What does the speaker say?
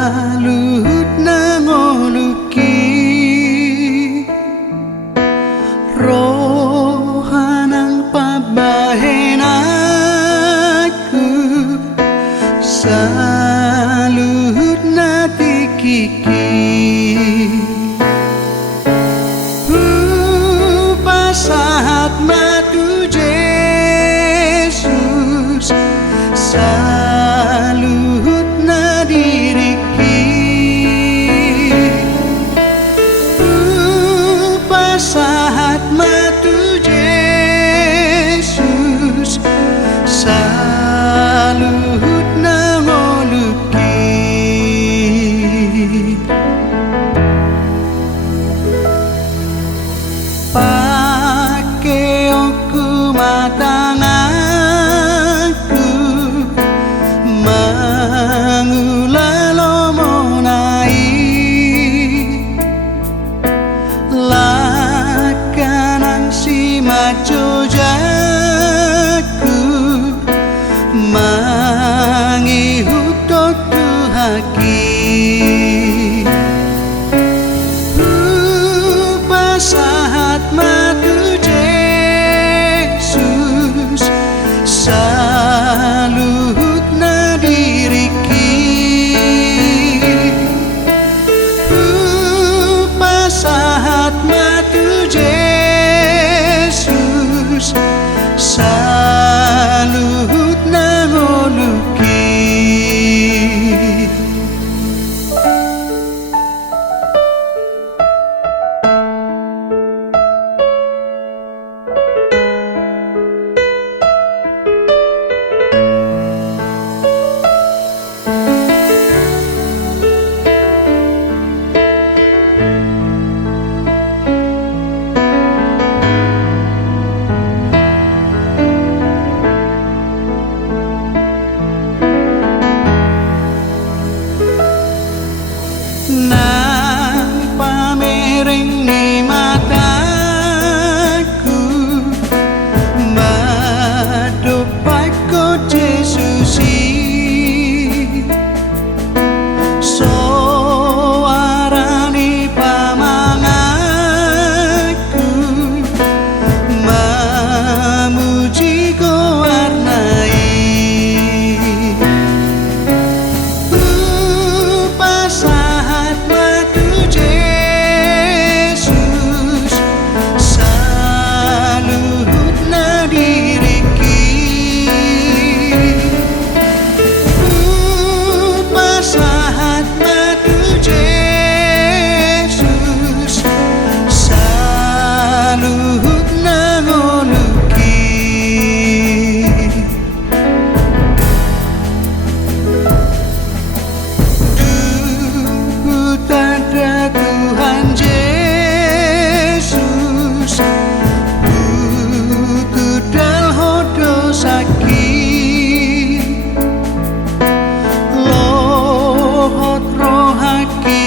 saluhut nangoluki rohanang pabahenaku saluhut natikiki pasahat matu Jesus saluhut na diriki pasahat matu Jesus saluhut na ngoluki pake oku matanganku mangulalo monai lakanan si macojaku mangihut haki pasahat matu Jesus saluhut na diriki pasahat matu Jesus saluhut na ngoluki nang pamering ni mataku madupako Jesusi soarani pamangaku mamuji ko warnai pasahat matu Jesus saluhut na diriki pasahat matu Jesus saluhut na ngoluki ada Tuhan Yesus kudal hodo sakit lohot rohaki